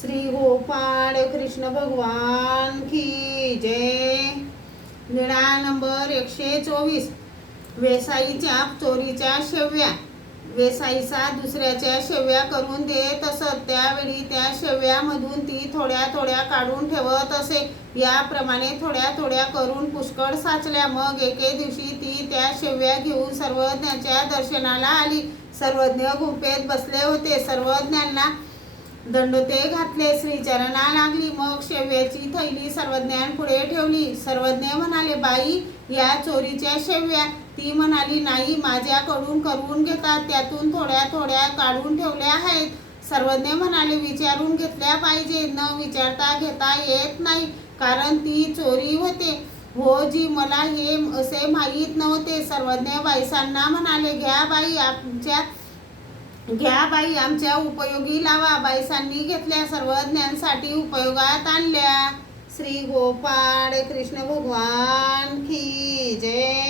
श्री गोपाळ कृष्ण भगवान की जय। निळा नंबर 124। वेसाईच्या चोरीच्या शेव्या। वेसाईचा दुसऱ्याच्या शेव्या करून देत असत, त्यावेळी त्या शेव्यामधून ती थोड्या थोड्या काढून ठेवत असे। याप्रमाणे थोड्या थोड्या करून पुष्कळ साचल्या। मग एके दिवशी ती त्या शेव्या घेऊन सर्वज्ञाच्या दर्शनाला आली। सर्वज्ञ गुंफेत बसले होते। सर्वज्ञांना दंडोते घातले, श्रीचरणा लागली। मग शेव्याची थैली सर्वज्ञांपुढे ठेवली। सर्वज्ञ म्हणाले, बाई, या चोरीच्या शेव्या? ती म्हणाली, नाही, माझ्याकडून करून घेतात, त्यातून थोड्या थोड्या काढून ठेवल्या आहेत। सर्वज्ञ म्हणाले, विचारून घेतल्या पाहिजे, न विचारता घेता येत नाही, कारण ती चोरी होते। हो जी, मला हे असे माहीत नव्हते। सर्वज्ञ बाईसांना म्हणाले, घ्या बाई, आमच्या उपयोगी लावा। बाईसांनी घेतल्या, सर्वज्ञांसाठी उपयोगात आणल्या। श्री गोपाळ कृष्ण भगवान की जय।